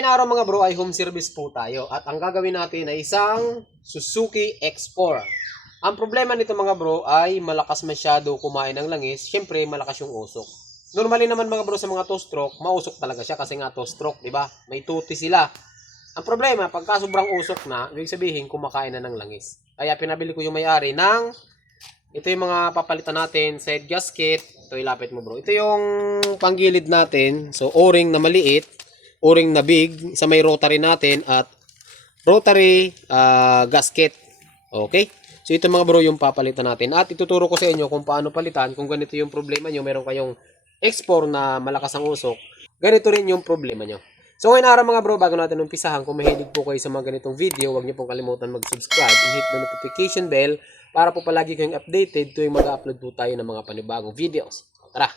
ngayong araw mga bro ay home service po tayo at ang gagawin natin ay isang Suzuki X4. Ang problema nito mga bro ay malakas masyado kumain ng langis, syempre malakas yung usok. Normally naman mga bro sa mga 2-stroke, mausok talaga siya kasi nga 2-stroke, di ba? May tuti sila. Ang problema, pagka sobrang usok na, ibig sabihin kumakain na ng langis. Kaya pinabili ko yung may-ari ng, ito yung mga papalitan natin, side gasket. Ito ilapit mo bro. Ito yung panggilid natin, so o-ring na maliit, o-ring na big, sa may rotary natin at rotary gasket. Okay? So ito mga bro yung papalitan natin. At ituturo ko sa inyo kung paano palitan. Kung ganito yung problema nyo, meron kayong X4 na malakas ang usok, ganito rin yung problema nyo. So ngayon araw mga bro, bago natin umpisahan, kung mahilig po kayo sa mga ganitong video, huwag nyo pong kalimutan mag-subscribe and hit the notification bell para po palagi kayong updated tuwing mag-upload po tayo ng mga panibagong videos. Tara!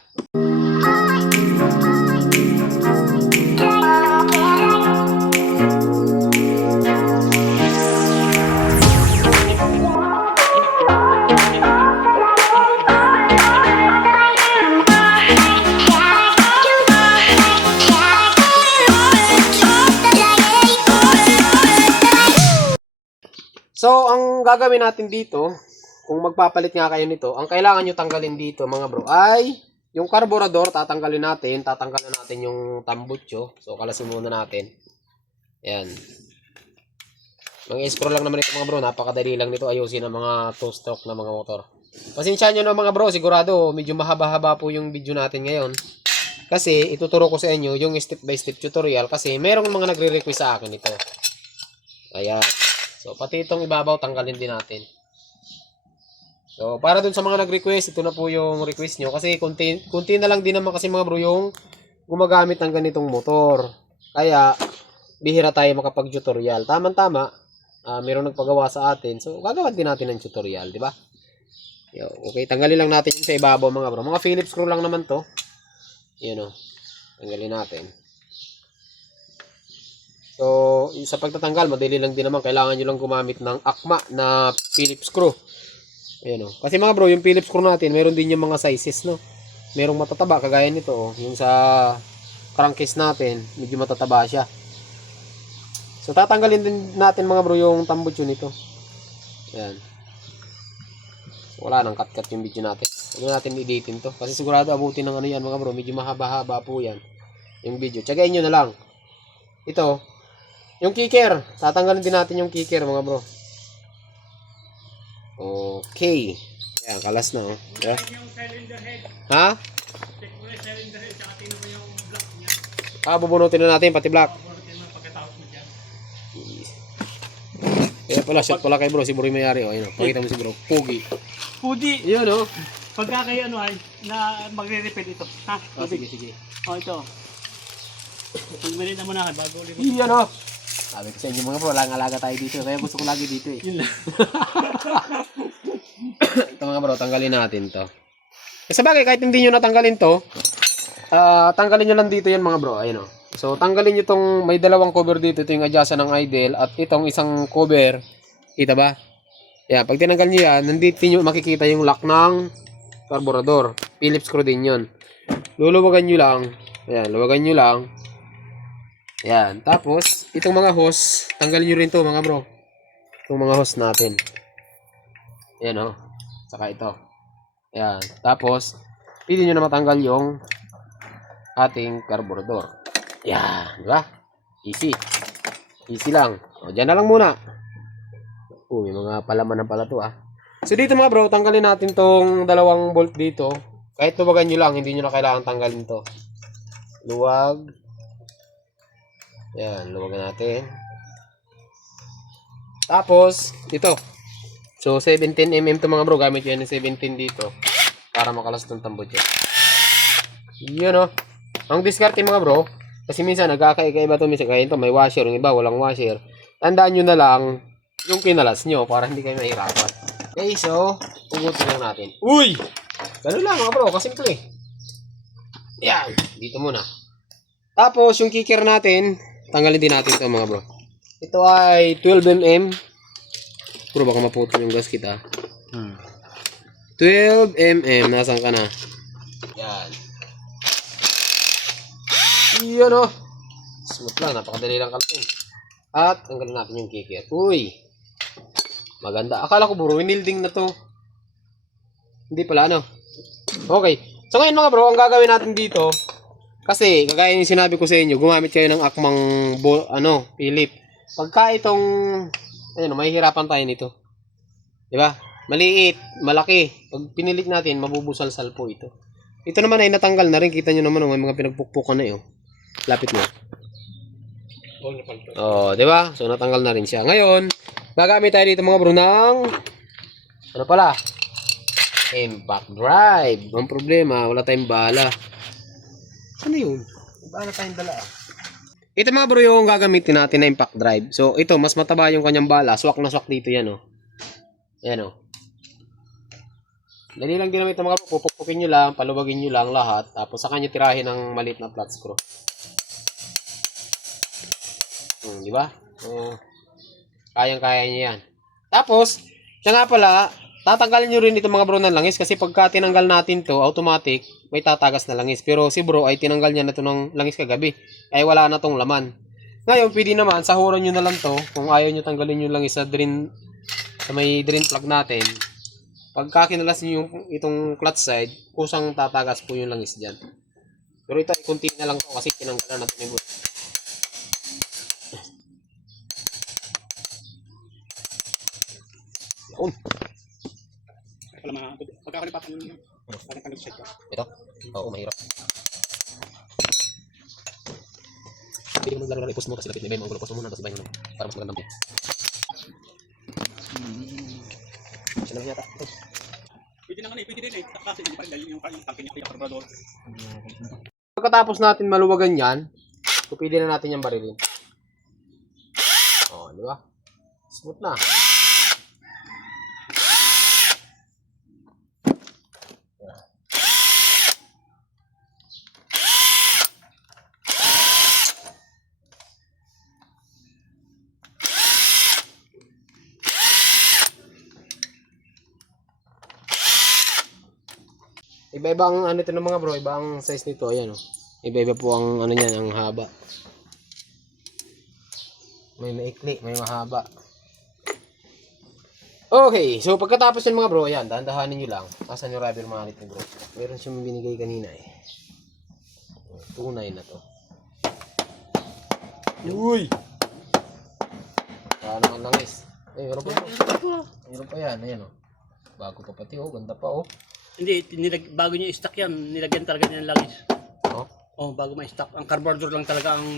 So, ang gagawin natin dito, kung magpapalit nga kayo nito, ang kailangan nyo tanggalin dito mga bro ay yung carburetor, tatanggalin natin yung tambutso. So, kalasin muna natin. Ayan. Mga screw lang naman ito mga bro, napakadali lang nito ayusin ang mga 2-stroke na mga motor. Pasensya nyo na mga bro, sigurado medyo mahaba-haba po yung video natin ngayon. Kasi ituturo ko sa inyo yung step by step tutorial kasi merong mga nagre-request sa akin ito. Ayan. So, pati itong ibabaw, tanggalin din natin. So, para dun sa mga nag-request, ito na po yung request nyo. Kasi, kunti na lang din naman kasi mga bro yung gumagamit ng ganitong motor. Kaya, bihira tayo makapag-tutorial. Tama-tama, mayroong nagpagawa sa atin. So, gagawin din natin ng tutorial, di ba? Okay, tanggalin lang natin yung sa ibabaw mga bro. Mga Phillips screw lang naman to. Yan o. Tanggalin natin. So, sa pagtatanggal, madali lang din naman. Kailangan nyo lang gumamit ng akma na Phillips screw. Ayan o. Kasi mga bro, yung Phillips screw natin, meron din yung mga sizes, no? Merong matataba, kagaya nito, oh. Yung sa crankcase natin, medyo matataba siya. So, tatanggalin din natin mga bro yung tambutso nito. Ayan. So, wala nang cut-cut yung video natin. Huwag natin i-editin to. Kasi sigurado abutin ng ano yan mga bro. Medyo mahaba-haba po yan. Yung video. Tsagain nyo na lang. Ito. Yung kicker, tatanggalin din natin yung kicker mga bro. Okay. Ayan, kalas na oh. Yeah. Ha? Bubunutin na natin pati black. Kaya pala, shot pala kay bro, si bro yung mayari. O, ayun o, pakita mo si bro. Pugi. Pugi! Yun o. Pagka kayo ano ay, na magre-repeat ito. Ha? Oh, sige, sige. O, ito. Pag-marin na muna bago ulit. Yan o. Sabi ko sa inyo mga bro, lang-alaga tayo dito. Kaya gusto ko lagi dito eh. Yun lang. Ito mga bro, tanggalin natin to. Sa bagay, kahit hindi nyo natanggalin to, tanggalin nyo lang dito yan mga bro. Ayun o. So, tanggalin nyo tong, may dalawang cover dito. Ito yung adjustan ng idle. At itong isang cover. Kita ba? Yan, pag tinanggal nyo yan, nandito nyo makikita yung lock ng carburetor. Phillips screw din yun. Luluwagan nyo lang. Ayan, luwagan nyo lang. Ayan, tapos, itong mga hose, tanggalin nyo rin to mga bro. Itong mga hose natin. Ayan o. Saka ito. Ayan, tapos, pili nyo na matanggal yung ating carburetor. Ayan, diba? Easy. Easy lang. O, dyan na lang muna. May mga palaman ng pala to ah. So dito mga bro, tanggalin natin tong dalawang bolt dito. Kahit luwagan nyo lang, hindi nyo na kailangan tanggalin to. Luwag. Yan, luwagan natin. Tapos, ito. So 17mm to mga bro, gamit yun ng 17 dito. Para makalas tong tambutso. Yun o. Ang diskarte mga bro, kasi minsan nagkakaiba to, minsan kaya ito may washer, yung iba walang washer. Tandaan nyo na lang yung kinalas nyo para hindi kayo mahirapan. Okay, so, pugutin lang natin. Uy! Ganun lang mga bro, kasimple. Yan, dito muna. Tapos, yung kicker natin, tanggalin din natin ito mga bro. Ito ay 12mm. Bro, baka maputol yung gasket ah. 12mm, nasan ka na? Yan. Yan o. Smooth lang, napakadali lang kalapin. At tanggalin natin yung kicker. Uy! Maganda. Akala ko bro, winilding na to. Hindi pala ano. Okay. So ngayon mga bro, ang gagawin natin dito, kasi kagaya yung sinabi ko sa inyo, gumamit kayo ng akmang Philip. Pagka itong mahihirapan tayo nito. 'Di ba? Maliit, malaki. Pag pinilit natin, mabubusalsal po ito. Ito naman ay natanggal na rin. Kita nyo naman, may mga pinagpukpukan na Lapit mo. Oh, 'di ba? So natanggal na rin siya. Ngayon, gagamit tayo dito mga bro ng impact drive. Ang problema, wala tayong bala. Ano yun? Bala tayong dala. Ito mga bro yung gagamitin natin na impact drive. So ito, mas mataba yung kanyang bala. Swak na swak dito yan Ayan Dali lang ginamit ng mga bro. Pupukpukin nyo lang, paluwagin nyo lang lahat. Tapos saka nyo tirahin ng maliit na flat screw. Di ba? Kayang-kaya nyo yan. Tapos, siya nga pala, tatanggalin nyo rin ito mga bro ng langis kasi pagka tinanggal natin to automatic, may tatagas na langis. Pero si bro ay tinanggal niya na to ng langis kagabi. Ay wala na tong laman. Ngayon, pwede naman, sahuran nyo na lang to. Kung ayaw nyo tanggalin yung langis sa may drain plug natin. Pagka kinalas nyo itong clutch side, kusang tatagas po yung langis dyan. Pero ito ay kunti na lang to kasi tinanggalan natin yung bro. Pagkakalipapan yun. Pagkakalipapan yun. Ito? Oo, mahirap. Hindi mo naglaro ng ipos mo kasi lapit na iba yung mga mo na tapos iba yung para mas magandang siya naman yata. Pwede na pwede din kasi hindi pa rin dahil yung tangke niya yung carburetor. Pagkatapos natin maluwagan yan, so pwede na natin yung barilin. Oh, di ba? Smooth na. Iba-iba ang ito ng mga bro, iba ang size nito, ayan Iba-iba po ang niyan, ang haba. May maikli, may mahaba. Okay, so pagkatapos yan mga bro, ayan, dahan-dahanin nyo lang. Asan yung rubber mallet ni bro? Meron siyang binigay kanina Tunay na to. Uy! Paano ang langis? Meron pa Meron pa yan, ayan Bago pa pati ganda pa Hindi, bago niya i-stock yan, nilagyan talaga niya ng langis. Bago ma-stock. Ang carburetor lang talaga ang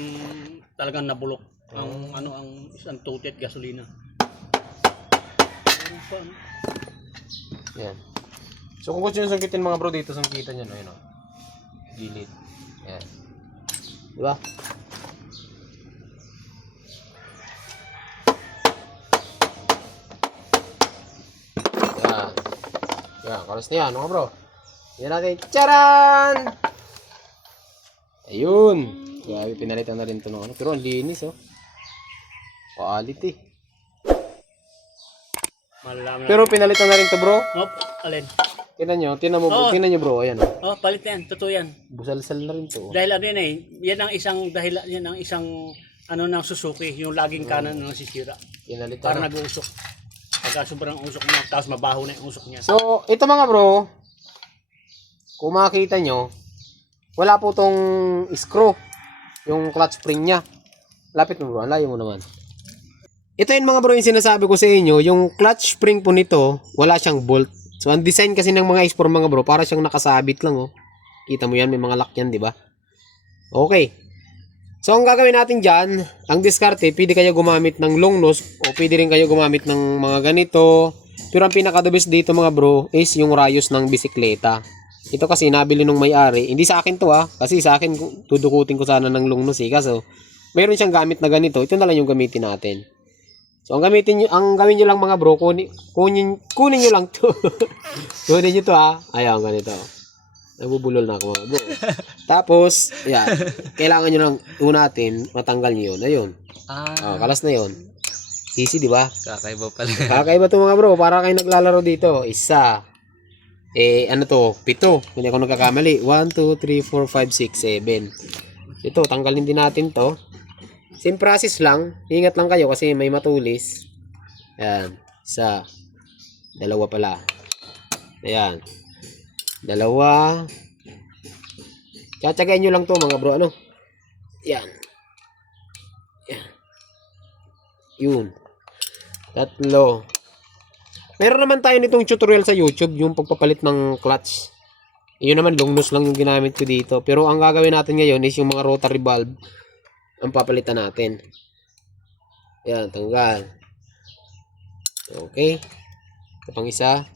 talagang nabulok. Ang isang tutet gasolina. Yan. So kung gusto nyo sungkitin mga bro dito, sungkitan nyo Gilid. Yan. Diba? Yan, kalas na yan, mga bro. Yan natin. Charan! Ayun. Grabe, pinalitan na rin ito ng Pero ang linis, Quality. Pero pinalitan na rin ito, bro. Alin? Tinan nyo bro. Ayan, palit na yan. Totoo yan. Busalsal na rin ito. Dahil yan ang isang ng Suzuki. Yung laging kanan na nasisira. Pinalitan Para na. nag-uusok. Pagka sobrang usok niya, tapos mabaho na yung usok niya. So, ito mga bro, kung makikita nyo, wala po tong screw, yung clutch spring niya. Lapit mo bro, layo mo naman. Ito yun mga bro, yung sinasabi ko sa inyo, yung clutch spring po nito, wala siyang bolt. So, ang design kasi ng mga X4 mga bro, para siyang nakasabit lang Kita mo yan, may mga lock yan, di ba? Okay. So, ang gagawin natin dyan, ang diskarte, pwede kayo gumamit ng long nose o pwede rin kayo gumamit ng mga ganito. Pero ang pinaka-the-best dito mga bro is yung rayos ng bisikleta. Ito kasi nabili nung may-ari. Hindi sa akin to kasi sa akin tudukutin ko sana ng long nose Kaso, mayroon siyang gamit na ganito. Ito na lang yung gamitin natin. So, ang gawin nyo lang mga bro, kunin nyo lang to. Kunin nyo to Ayan, ganito. Nabubulol na ako mga bro. Tapos, yan. Kailangan nyo lang natin matanggal nyo yun. Ayun. Kalas na yun. Easy, di ba? Kakaiba pala. Kakaiba to mga bro. Para kayo naglalaro dito. Isa. 7. Kung ako nagkakamali. 1, 2, 3, 4, 5, 6, 7. Ito, tanggalin din natin to. Same process lang. Ingat lang kayo kasi may matulis. Ayan. Isa. Dalawa pala. Ayan. Dalawa. Tsatsagain nyo lang to mga bro. Ano? Ayan. Ayan. Yun. Tatlo. Meron naman tayo nitong tutorial sa YouTube. Yung pagpapalit ng clutch. Yun naman, long nose lang yung ginamit ko dito. Pero ang gagawin natin ngayon is yung mga rotary valve ang papalitan natin. Yan, tanggal. Okay. Ito pang isa.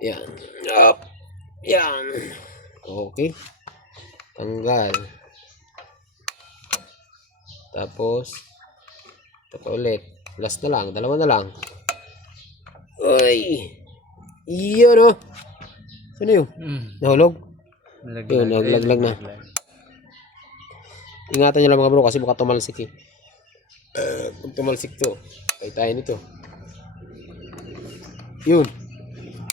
Yan. Up. Yan. Okay. Tanggal. Tapos, ito pa ulit. Last na lang. Dalawa na lang. Uy. Iyon o. Ano yun? Nahulog? Yun, naglaglag na. Ingatan nyo lang mga bro kasi baka tumalsik eh. Kung tumalsik to, kaya tayo nito. Yun.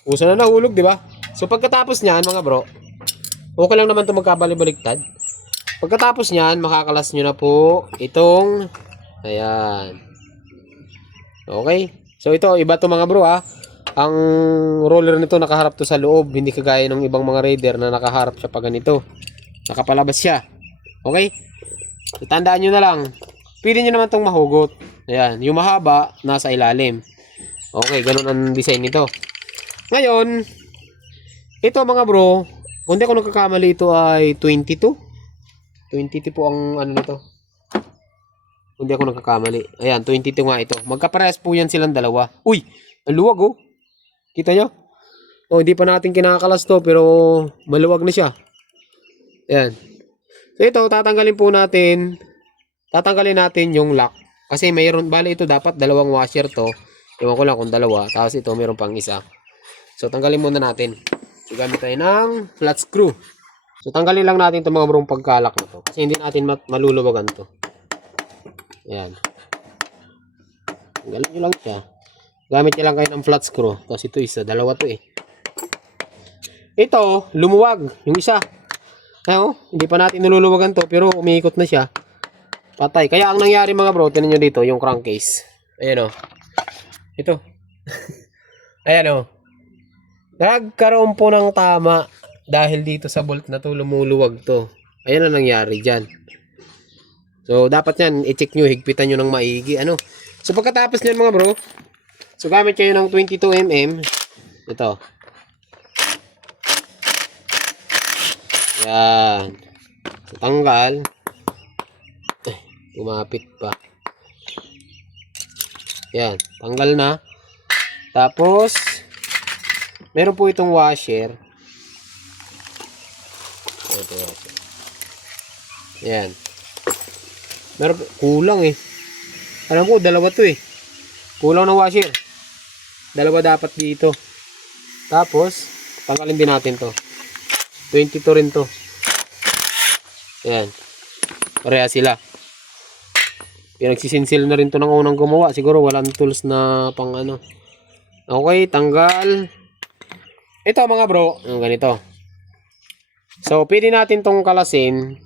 Uso na nahulog, di ba? So pagkatapos niyan mga bro, okay lang naman ito magkabali-baliktad. Pagkatapos niyan, makakalas nyo na po itong, ayan. Okay? So ito, iba to mga bro ha. Ang roller nito nakaharap to sa loob, hindi kagaya ng ibang mga raider na nakaharap siya pa ganito. Nakapalabas siya. Okay? Itandaan nyo na lang. Pwede nyo naman itong mahugot. Ayan, yung mahaba nasa ilalim. Okay, ganun ang design nito. Ngayon, ito mga bro, kung di ako nagkakamali, ito ay 22. 22 po ang ano nito. Kung di ako nagkakamali. Ayan, 22 nga ito. Magkaparehas po yan silang dalawa. Uy, ang luwag oh. Kita nyo? Oh, hindi pa natin kinakalas to pero maluwag na siya. Ayan. So ito, tatanggalin po natin. Tatanggalin natin yung lock. Kasi mayroon, bali ito dapat dalawang washer to. Ewan ko lang kung dalawa. Tapos ito mayroon pang isa. So tanggalin muna natin. So gamit tayo ng flat screw. So tanggalin lang natin itong mga brong pagkalak na to. Kasi hindi natin maluluwagan to. Ayan. Tanggalin nyo lang siya. Gamit nyo lang kayo ng flat screw. Tapos ito isa. Dalawa to eh. Ito, lumuwag. Yung isa. Ayan, hindi pa natin niluluwagan to. Pero umiikot na siya. Patay. Kaya ang nangyari mga bro, tinan nyo dito, yung crankcase. Ayan o. Ito. Ayan o. Nagkaroon po ng tama dahil dito sa bolt na to, lumuluwag to. Ayan ang nangyari dyan. So, dapat yan, i-check nyo, higpitan nyo ng maigi. Ano? So, pagkatapos nyan mga bro, so, gamit kayo ng 22mm. Ito. Yan. So, tanggal. Umapit pa. Yan. Tanggal na. Tapos, meron po itong washer. Ito. Yan. Meron, kulang eh. Alam ko, dalawa to eh. Kulang ng washer. Dalawa dapat dito. Tapos, tanggalin din natin to. 22 rin to. Yan. Pareha sila. Pinagsisinsil na rin to ng unang gumawa. Siguro walang tools na pang ano. Okay, tanggal. Ito mga bro, ganito. So, pwede natin tong kalasin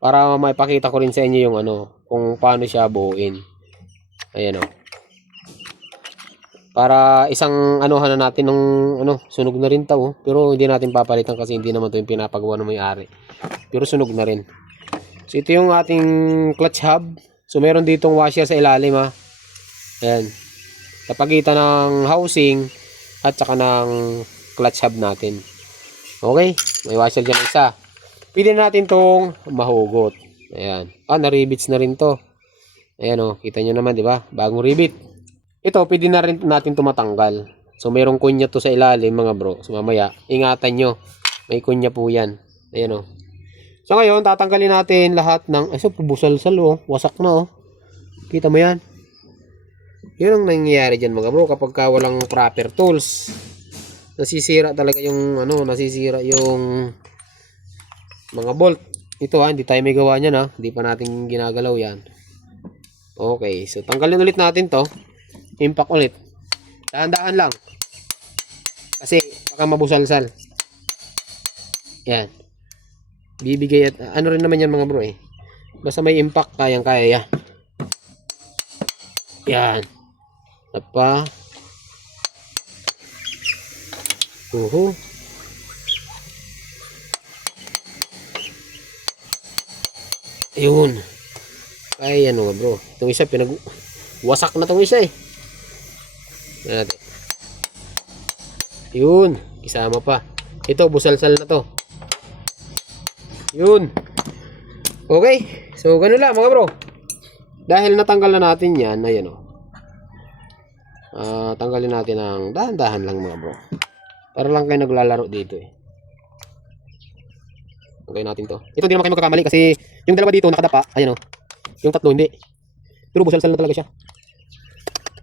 para maipakita ko rin sa inyo yung ano, kung paano siya buuin. Ayan o. Para isang anuhan na natin ng ano, sunog na rin to. Pero hindi natin papalitan kasi hindi naman to yung pinapagawa ng may-ari. Pero sunog na rin. So, ito yung ating clutch hub. So, meron ditong washer sa ilalim ha. Ayan. Sa pagitan ng housing at saka ng clutch hub natin. Okay. May washer dyan isa. Pwede natin tong mahugot. Ayan. Na-rivets na rin to. Ayan o. Kita nyo naman, di ba? Bagong rivet. Ito, pwede na rin natin tumatanggal. So, mayroong kunya to sa ilalim, mga bro. So, mamaya, ingatan nyo. May kunya po yan. Ayan o. So, ngayon, tatanggalin natin lahat ng... Ay, so, busal-sal o. Wasak na o. Kita mo yan? Yun ang nangyayari dyan, mga bro. Kapag ka walang proper tools. Nasisira talaga yung, ano, nasisira yung mga bolt. Ito ha, hindi tayo may gawa niyan ha. Hindi pa natin ginagalaw yan. Okay, so tanggalin ulit natin to. Impact ulit. Dahan-dahan lang. Kasi baka mabusal-sal. Yan. Bibigay at ano rin naman yan mga bro eh. Basta may impact, kayang-kaya. Yan. Tapa. Ayun. Ay, ano nga bro. Itong isa, wasak na itong isa eh. Yan natin. Yun. Isama pa. Ito, busalsal na to. Yun. Okay. So, ganun lang mga bro. Dahil natanggal na natin yan, ayan o. Tanggalin natin ang dahan-dahan lang mga bro. Para lang kayo naglalaro dito eh. Okay natin to. Ito hindi naman kayo magkakamali kasi yung dalawa dito nakadapa, ayan o. Yung tatlo hindi. Pero busalsal na talaga siya.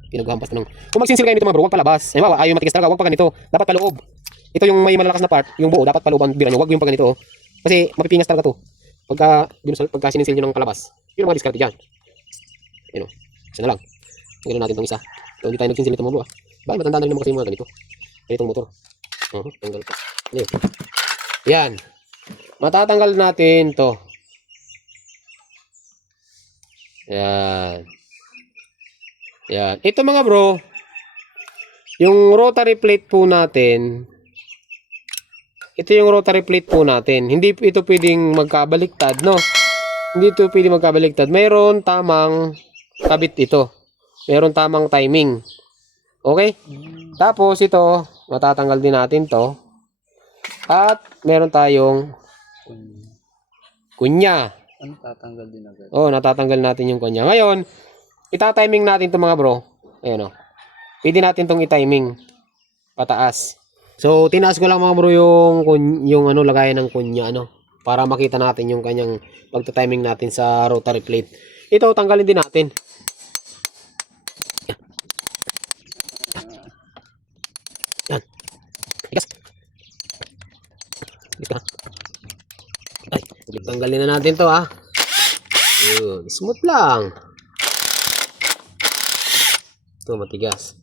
Pinaghampas na ng. Kung magsinsil kayo nito mga bro, wag palabas. Ay wow, ayaw matigas talaga, wag pa ganito. Dapat paloob. Ito yung may malalakas na part, yung buo dapat paloob ang bira nyo, wag yung pa ganito. Kasi mapipingas talaga to. Pagka sininsil nyo ng palabas. Yun ang mga diskarte dyan. Ayun o. Isa na lang. Tanggalin natin itong isa. So, hindi tayo nagsinsil nito mga bro. Bakit matanda na rin naman kasi yung mga ganito. Ganitong motor. Tanggal ito. Ayun. Yan. Matatanggal natin to. Yan. Yan. Ito mga bro, yung rotary plate po natin, ito yung rotary plate po natin. Hindi ito pwedeng magkabaliktad, no? Hindi ito pwedeng magkabaliktad. Mayroon tamang kabit ito. Mayroon tamang timing. Okay? Tapos ito, matatanggal din natin to. At meron tayong kunya. Ano tatanggal din agad? Oh, natatanggal natin yung kunya. Ngayon, ita-timing natin 'to mga bro. Ayun oh. Pwede natin 'tong i-timing pataas. So, tinaas ko lang mga bro yung ano lagayan ng kunya ano para makita natin yung kanyang pagta-timing natin sa rotary plate. Ito tanggalin din natin. Yan. Tigas. Dito. Ay, tanggalin na natin 'to ah. Yun, smooth lang. Ito matigas.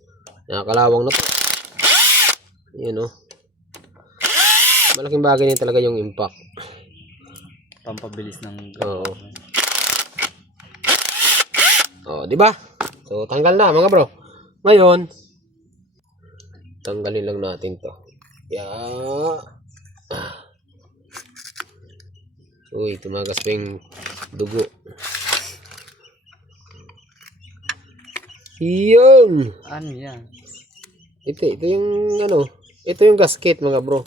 Nakakalawang na to. Yan o. Malaking bagay niya talaga yung impact. Pampabilis ng Oo. Oh, di ba? So tanggal na mga bro. Ngayon, tanggalin lang natin to. Uy, tumagas pa yung dugo. Yun. Ano yan? Ito yung ano, ito yung gasket mga bro.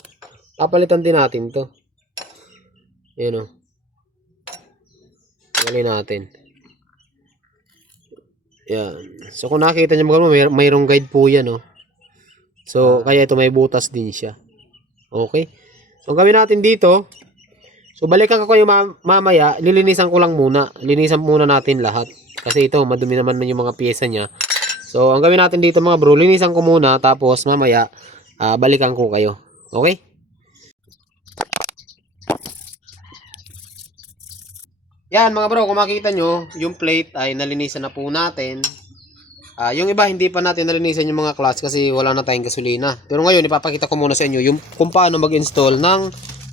Papalitan din natin to. Ayan o. Tanggalin natin. Yan. So kung nakita nyo mga bro, mayroong guide po yan o. So kaya ito may butas din siya. Okay. So gawin natin dito. So balikan ko kayo mamaya, lilinisan ko lang muna. Linisan muna natin lahat. Kasi ito, madumi naman yung mga pyesa niya. So ang gawin natin dito mga bro, linisan ko muna. Tapos mamaya, balikan ko kayo. Okay? Yan mga bro, kung makita nyo, yung plate ay nalinisan na po natin. Yung iba hindi pa natin nalinisan yung mga clutch kasi wala na tayong gasolina. Pero ngayon, ipapakita ko muna sa inyo yung kung paano mag-install ng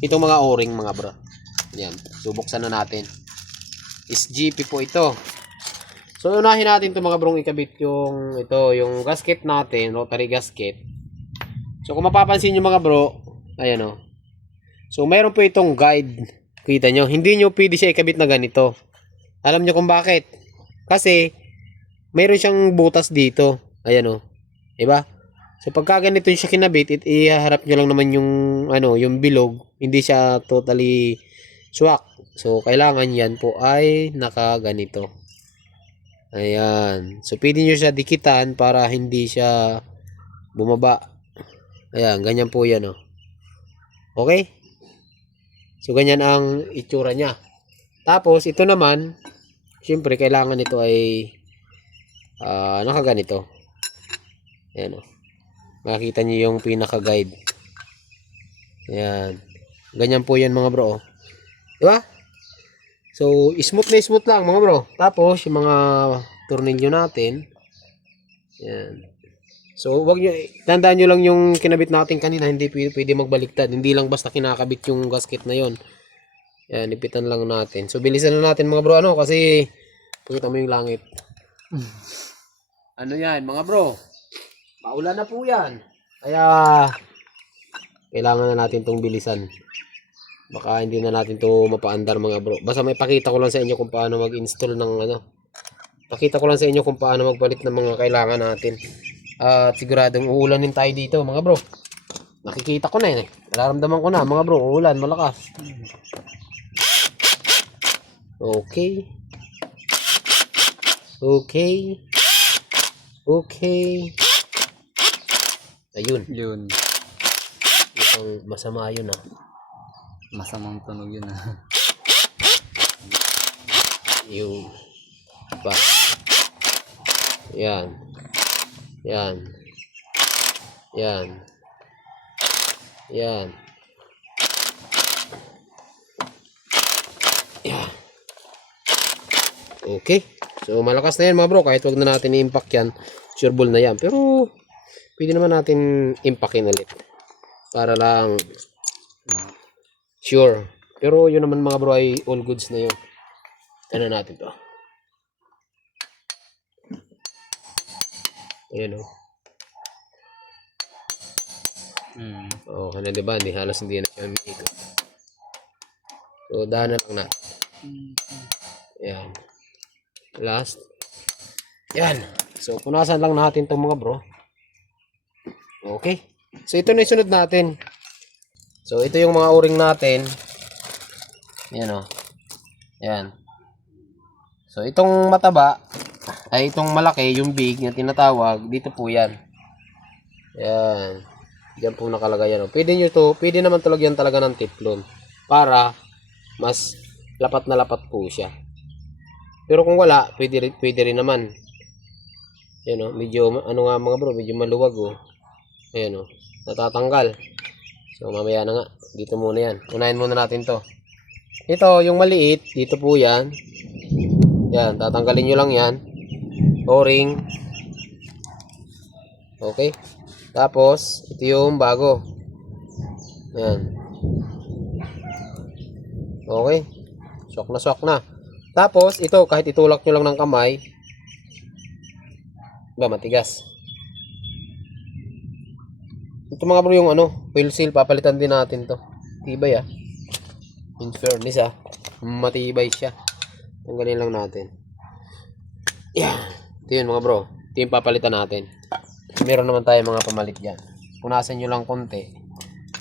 itong mga o-ring mga bro. Yan, subuksan na natin. SGP po ito. So unahin natin itong mga brong ikabit yung yung gasket natin, rotary gasket. So kung mapapansin nyo mga bro, ayan o. So mayroon po itong guide. Kita nyo, hindi nyo pwede siya ikabit na ganito. Alam nyo kung bakit? Kasi mayroon siyang butas dito. Ayan o. Diba? So pagka ganito siya kinabit, ihaharap nyo lang naman yung yung bilog. Hindi siya totally swak. So kailangan yan po ay nakaganito. Ayan. So pwede nyo siya dikitan para hindi siya bumaba. Ayan, ganyan po yan o. Okay? So ganyan ang itsura niya. Tapos ito naman, syempre kailangan ito ay nakaganito. Ayan o. Makikita nyo yung pinaka-guide. Ayan. Ganyan po yan mga bro. Diba? So, smooth na smooth lang mga bro. Tapos, yung mga tornilyo natin. Ayan. So, wag nyo, tandaan nyo lang yung kinabit natin kanina. Hindi pwede magbaliktad. Hindi lang basta kinakabit yung gasket na yon. Yan, ipitan lang natin. So, bilisan na natin mga bro, ano, kasi pakita mo yung langit. Ano yan, mga bro? Maulan na po yan. Kaya, kailangan na natin tong bilisan. Baka hindi na natin to mapaandar mga bro. Basta may pakita ko lang sa inyo kung paano mag-install ng ano. Pakita ko lang sa inyo kung paano magpalit ng mga kailangan natin. At siguradong uulanin tayo dito mga bro. Nakikita ko na yun eh. Nararamdaman ko na mga bro, uulan, malakas. Okay. Okay. Okay. Ayun. Yun. Isang masama yun ah. Masamang tunog yun ah. Yung pa. Yan. Yan. Yan. Yan. Yan. Okay. So malakas na yan mga bro. Kahit wag na natin i-impact yan. Sure ball na yan. Pero pwede naman natin impactin ulit. Para lang sure. Pero yun naman mga bro ay all goods na yun. Ano natin to? Ayan o. Oh, ano diba? Hindi, halos hindi na siya umiikot. So, daan na lang na. Ayan. Last. Ayan. So, punasan lang natin itong mga bro. Okay. So, ito na yung sunod natin. So, ito yung mga o-ring natin. Ayan o. Ayan. So, itong mataba, ay itong malaki, yung big na tinatawag, dito po yan. Ayan. Diyan po nakalagay yan. Pwede nyo to, pwede naman talagyan talaga ng teflon para mas lapat na lapat po siya. Pero kung wala, pwede rin naman. Ayan o, medyo, ano nga mga bro, medyo maluwag o. Ayan o, natatanggal. So, mamaya na nga. Dito muna yan. Unahin muna natin to. Ito, yung maliit, dito po yan. Yan, tatanggalin nyo lang yan. O-ring. Okay. Tapos, ito yung bago. Yan. Okay. Swak na. Tapos, ito, kahit itulak nyo lang ng kamay, ba, matigas. Ito mga bro, yung ano, oil seal, papalitan din natin to. Tibay ah. In fairness ah, matibay siya. Tanggalin lang natin. Yan. Ito yun mga bro. Ito yung papalitan natin. Meron naman tayo mga pamalit dyan. Punasan nyo lang konti.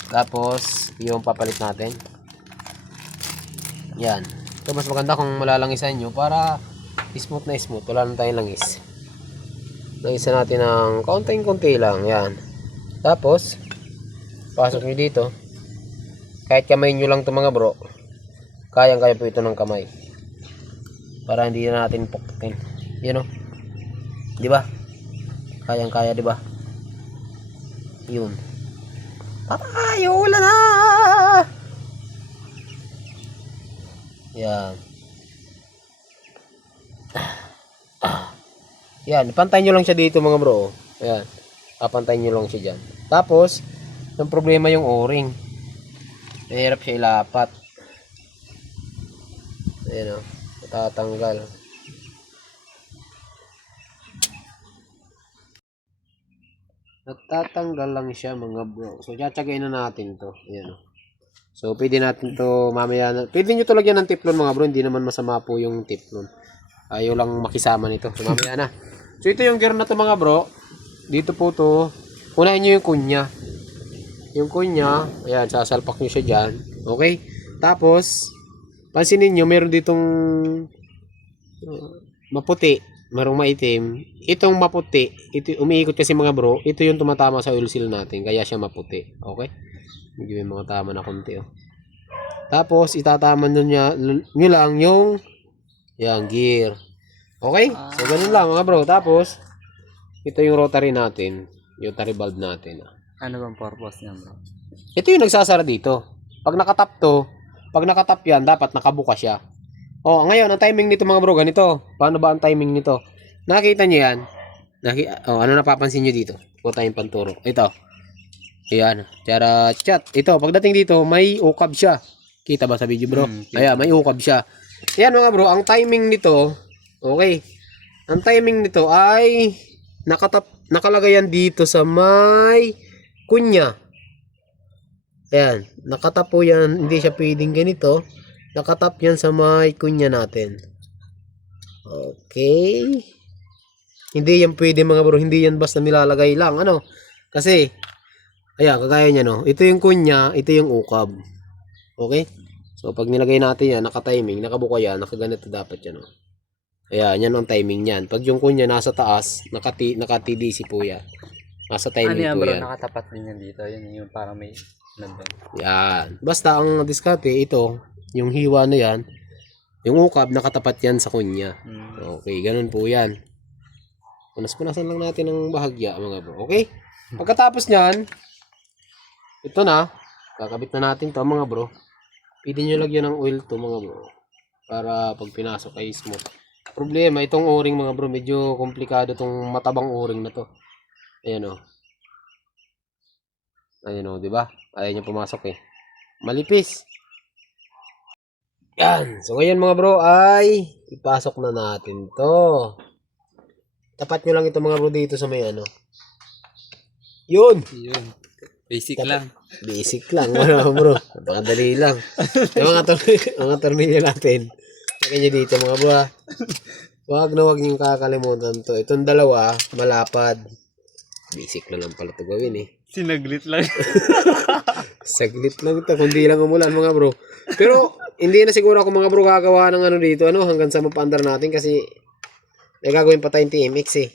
Tapos, yung papalit natin. Yan. Ito mas maganda kung malalangisan nyo para smooth na smooth. Wala lang tayong langis. Langisan natin ng kaunting-kunti lang. Yan. Tapos, pasok nyo dito. Kahit kamay nyo lang ito mga bro. Kayang-kaya po ito ng kamay. Para hindi na natin pukpukin. Yan o. Diba? Kayang-kaya diba? Yun. Patay! Wala na! Yan. Yan. Pantay nyo lang siya dito mga bro. Yan. Papantay nyo lang siya dyan. Tapos, yung problema yung o-ring. Mahirap siya ilapat. Ayan o. Tatanggal. Natatanggal lang siya mga bro. So, tsatsagain na natin to. Ayan o. So, pwede natin to mamaya na. Pwede nyo to lagyan ng teflon mga bro. Hindi naman masama po yung teflon. Ayaw lang makisama nito. So, mamaya na. So, ito yung gear na to mga bro. Dito po to. Unahin nyo yung kunya. Yung kunya. Ayan, sasalpak nyo siya dyan. Okay? Tapos, pansinin nyo, meron ditong maputi. Merong maitim. Itong maputi, ito, umiikot kasi mga bro, ito yung tumatama sa oil seal natin. Kaya siya maputi. Okay? Medyo may mga tama na konti. Oh. Tapos, itataman nyo lang yung yan, gear. Okay? So, ganun lang mga bro. Tapos, ito yung rotary natin. Yung rotary valve natin. Ano bang purpose niya bro? Ito yung nagsasara dito. Pag nakatap to, pag nakatap yan, dapat nakabuka siya. Oh, ngayon, ang timing nito mga bro, ganito. Paano ba ang timing nito? Nakita niyo yan? Ano napapansin niyo dito? Ito tayong panturo. Ito. Ayan. Tara, chat. Ito, pagdating dito, may ukab siya. Kita ba sa video bro? kita. Ayan, may ukab siya. Yan mga bro, ang timing nito, okay. Ang timing nito ay nakalagay yan dito sa may kunya. Ayan, nakatap po yan, hindi siya pwedeng ganito. Nakatap yan sa may kunya natin. Okay. Hindi yan pwede mga bro, hindi yan basta nilalagay lang, ano? Kasi, ayan, kagaya niya, no? Ito yung kunya, ito yung ukab. Okay? So, pag nilagay natin yan, naka-timing, nakabuka yan, nakaganito dapat yan, no? Ayan, yan ang timing yan. Pag yung kunya nasa taas, naka-TDC po yan. Nasa Ano timing yan po bro, yan. nakatapat din yan dito. Yun yung parang may nandun. Yan. Basta ang diskarte, ito, yung hiwa na yan, yung ukab, nakatapat yan sa kunya. Okay, ganun po yan. Punas-punasan lang natin ang bahagya, mga bro. Okay? Pagkatapos nyan, ito na, kakabit na natin to mga bro. Pwede nyo lagyan ng oil to mga bro. Para pag pinasok ay smooth. Problema, itong o-ring mga bro, medyo komplikado itong matabang o-ring na to. Ayan o. Ayan o, diba? Ayaw nyo pumasok eh. Malipis. Yan. So ngayon mga bro ay ipasok na natin to. Tapat nyo lang ito mga bro dito sa may ano. Yun. Yun. Basic Tapat. lang. Basic lang. Ano bro. Napakadali lang. Yung mga tornilyo natin. Lagyan nyo dito mga bro. Wag na wag nyo kakalimutan to. Itong dalawa, malapad. Basic na lang pala ito gawin eh. Sinaglit lang. Saglit lang ito. Kundi lang umulan mga bro. Pero hindi na siguro ako mga bro gagawa ng ano dito. Ano hanggang sa mapandar natin kasi may gagawin pa tayong TMX eh.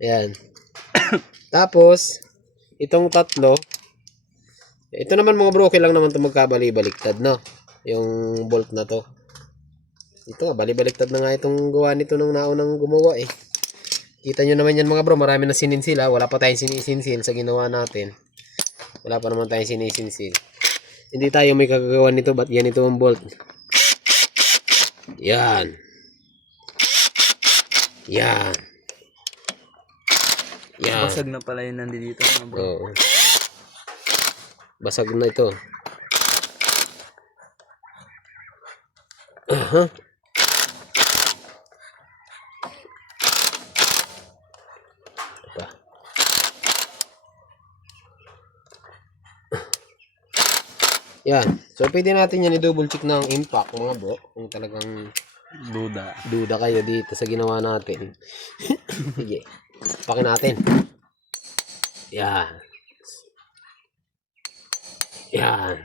Ayan. Tapos, itong tatlo. Ito naman mga bro, okay lang naman ito magkabali-baliktad, no? Yung bolt na to. Ito nga, bali-baliktad na nga itong gawa nito nung naunang gumawa eh. Kita nyo naman yan mga bro, marami na sininsil ha. Wala pa tayong sinisinsil sa ginawa natin. Wala pa naman tayong sinisinsil. Hindi tayo may kagagawa nito, ba't yan ito ang bolt? Yan. Yan. Yan. Basag na pala yun nandito mga bro. Oo. Basag na ito. Aha. Aba. Yan. So, pwede natin yan i-double check ng impact mga bro. Kung talagang duda kayo dito sa ginawa natin. Sige. Pakin natin. Yan. Yan.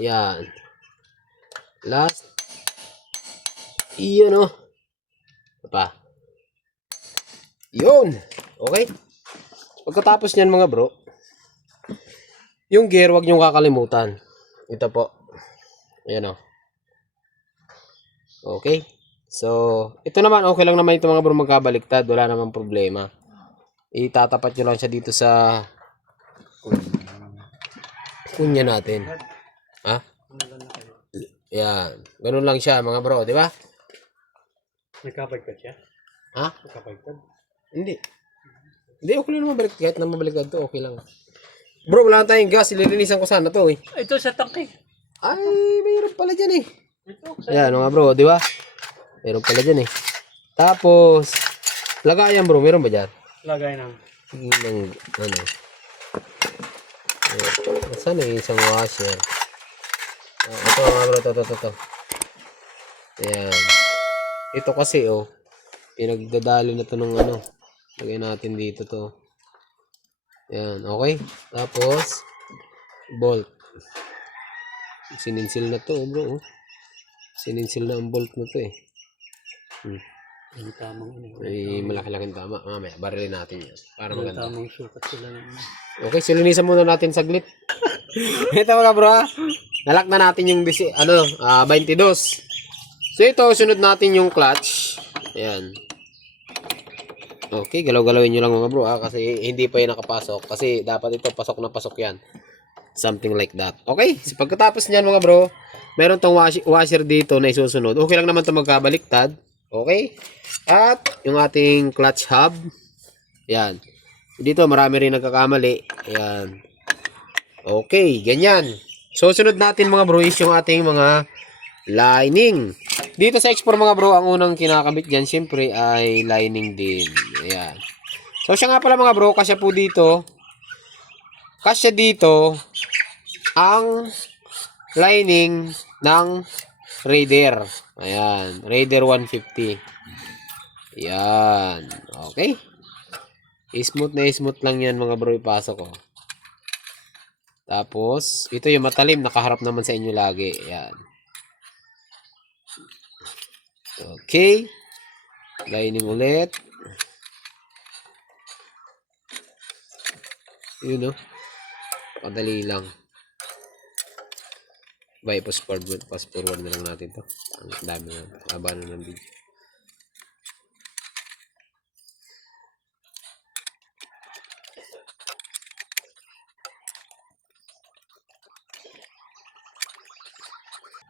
Yan. Last. Iyon o. Pa. Yun. Okay. Pagkatapos niyan mga bro, yung gear wag niyong kakalimutan. Ito po. Ayan o. Okay. So, ito naman, okay lang naman ito mga bro magkabaliktad. Wala namang problema. Itatapat nyo lang siya dito sa kunya natin. Ha? Yan. Ganun lang siya mga bro, di ba? Nagkabagkad siya? Ha? Nagkabagkad? Hindi. Hindi, okay lang naman baliktad. Kahit na mabaliktad to, okay lang. Bro, wala na tayong gas. Ililinisan ko sana to eh. Ito sa tangke. Ay, mayroon pala dyan eh. Ito. Ayan mga bro, di ba? Meron pala dyan eh. Tapos, lagayan bro, meron ba dyan? Lagay ng Ng, ano? Saan yung isang washer? Ito mga bro, ito. Ayan. Ito kasi oh, pinagdadalo na to ng ano. Lagay natin dito to. Ayan, okay. Tapos, bolt. Sininsil na to bro. Sininsil na ang bolt na to eh. yung tamang ano. Ay, malaki-laking tama. Mamaya, barilin natin yan. Para Yung maganda. tamang sukat sila ng Okay, silinisan muna natin saglit. Ito mga bro, nalak na natin yung 22. So ito, sunod natin yung clutch. Ayan. Okay, galaw-galawin nyo lang mga bro kasi hindi pa yung nakapasok. Kasi dapat ito pasok na pasok yan. Something like that. Okay, so pagkatapos nyan mga bro, meron tong washer dito na isusunod. Okay lang naman ito magkabaliktad. Okay. At yung ating clutch hub. Yan. Dito marami rin nagkakamali. Ayan. Okay, ganyan. So, sunod natin mga bro is yung ating mga lining. Dito sa X4 mga bro, ang unang kinakabit dyan, syempre ay lining din. Ayan. So, siya nga pala mga bro, kasya po dito. Kasya dito ang lining ng Raider. Ayan, Raider 150. Ayan. Okay. Smooth lang yan mga bro, ipasok ko. Tapos, ito yung matalim, nakaharap naman sa inyo lagi. Ayan. Okay. Lining ulit. Yun, no? Padali lang. Bye, fast forward na lang natin to. Ang dami na. Haba na ng video.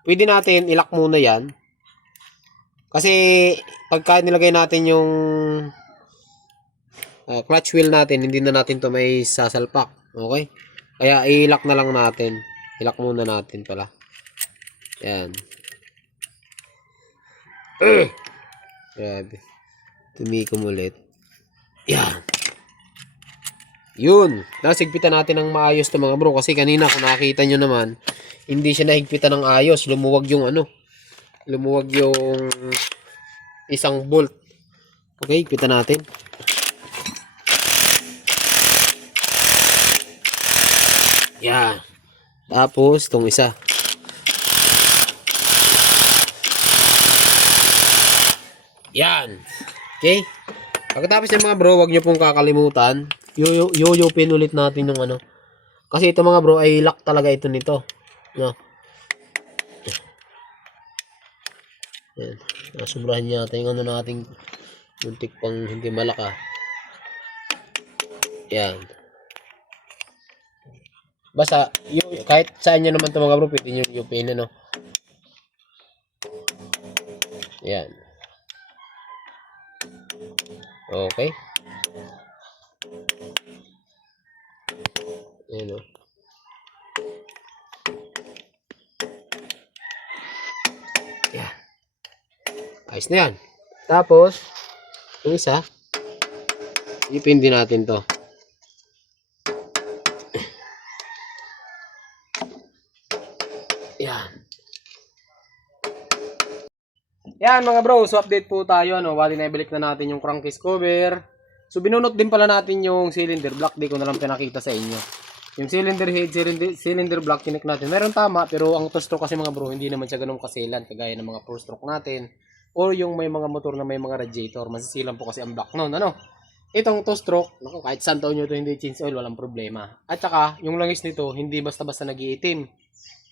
Pwede natin ilock muna yan. Kasi pagka nilagay natin yung clutch wheel natin, hindi na natin to may sasalpak. Okay? Kaya i-lock na lang natin. I-lock muna natin pala. Yan. Grabe. Tumikom ulit. Yan. Yun. Nasigpitan natin ng maayos to mga bro. Kasi kanina kung nakita nyo naman, hindi siya nahigpitan ng ayos. Lumuwag yung ano. Lumuwag yung isang bolt. Okay, higpitan natin. Yan. Tapos, itong isa. Yan. Okay. Pagkatapos ng mga bro, wag nyo pong kakalimutan. Yoyopin ulit natin yung ano. Kasi ito mga bro, ay lock talaga ito nito. No? Yan. Nasubrahan yata yung ano nating muntik pang hindi malaka. Yan. Basta, kahit saan nyo naman ito mga bro, pwede nyo yupin, ano. Yan. Okay. Yan o. Yan. Ayos na yan. Tapos, yung isa, ipin din natin to. Yan. Yan mga bro, so update po tayo, ano, bali na ibalik na natin yung crankcase cover. So binunot din pala natin yung cylinder block, di ko na lang pinakita sa inyo. Yung cylinder head, cylinder block, kinik natin. Meron tama, pero ang two stroke kasi mga bro, hindi naman siya ganun kaselan, kagaya ng mga 4 stroke natin. Or yung may mga motor na may mga radiator, masisilan po kasi ang block nun, ano. Itong 2 stroke, naku, kahit saan taon nyo ito hindi change oil, walang problema. At saka, yung langis nito, hindi basta-basta nag-iitim.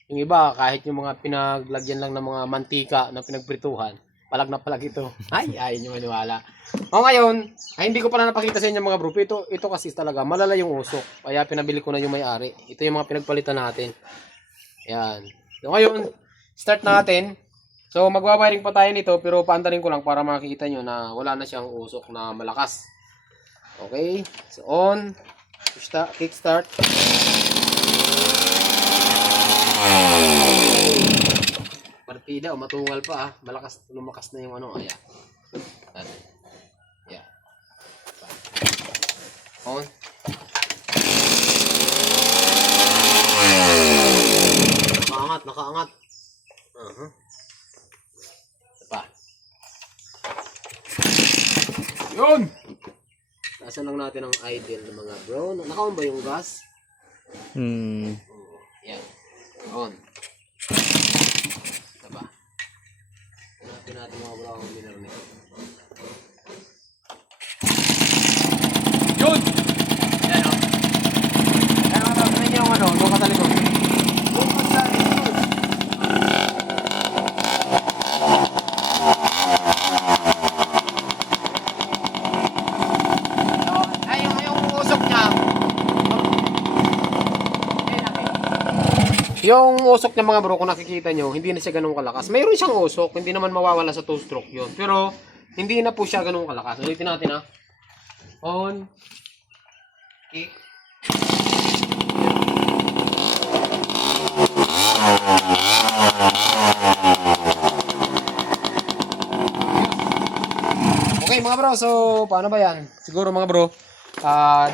Yung iba, kahit yung mga pinaglagyan lang ng mga mantika na pinagprituhan, palag na palag ito. Ay, ayaw nyo maniwala. O ngayon, ay hindi ko pala napakita sa inyo mga bro. Ito kasi talaga, malala yung usok. Kaya pinabili ko na yung may-ari. Ito yung mga pinagpalitan natin. Ayan. So ngayon, start natin. So magwawiring pa tayo nito, pero paandarin ko lang para makikita nyo na wala na siyang usok na malakas. Okay. So on. Kickstart. Partida, matungal pa ah. Lumakas na yung ano. Ayan. Yeah. On. Nakaangat. Pa. Yun! Taasan lang natin ang idle ng mga bro. Naka-on ba yung gas? Yan. On. Diba? Hanapin natin mga bro ang minor nito. Yun! Yan o. Yan o, tapos yung ano, yung katalikod. Yung katalikod. Ay, yung usok niya. Yung usok niya mga bro, kung nakikita nyo, hindi na siya ganun kalakas. Mayroon siyang usok, hindi naman mawawala sa 2-stroke yun. Pero, hindi na po siya ganun kalakas. Ulitin natin ha. On. Kick. mga bro, so paano ba yan? Siguro mga bro,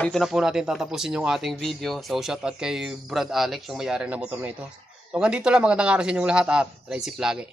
dito na po natin tatapusin yung ating video. So shoutout kay Brad Alex, yung may-ari ng motor na ito. So hanggang dito lang, magandang araw sa inyong lahat at ride safe lagi.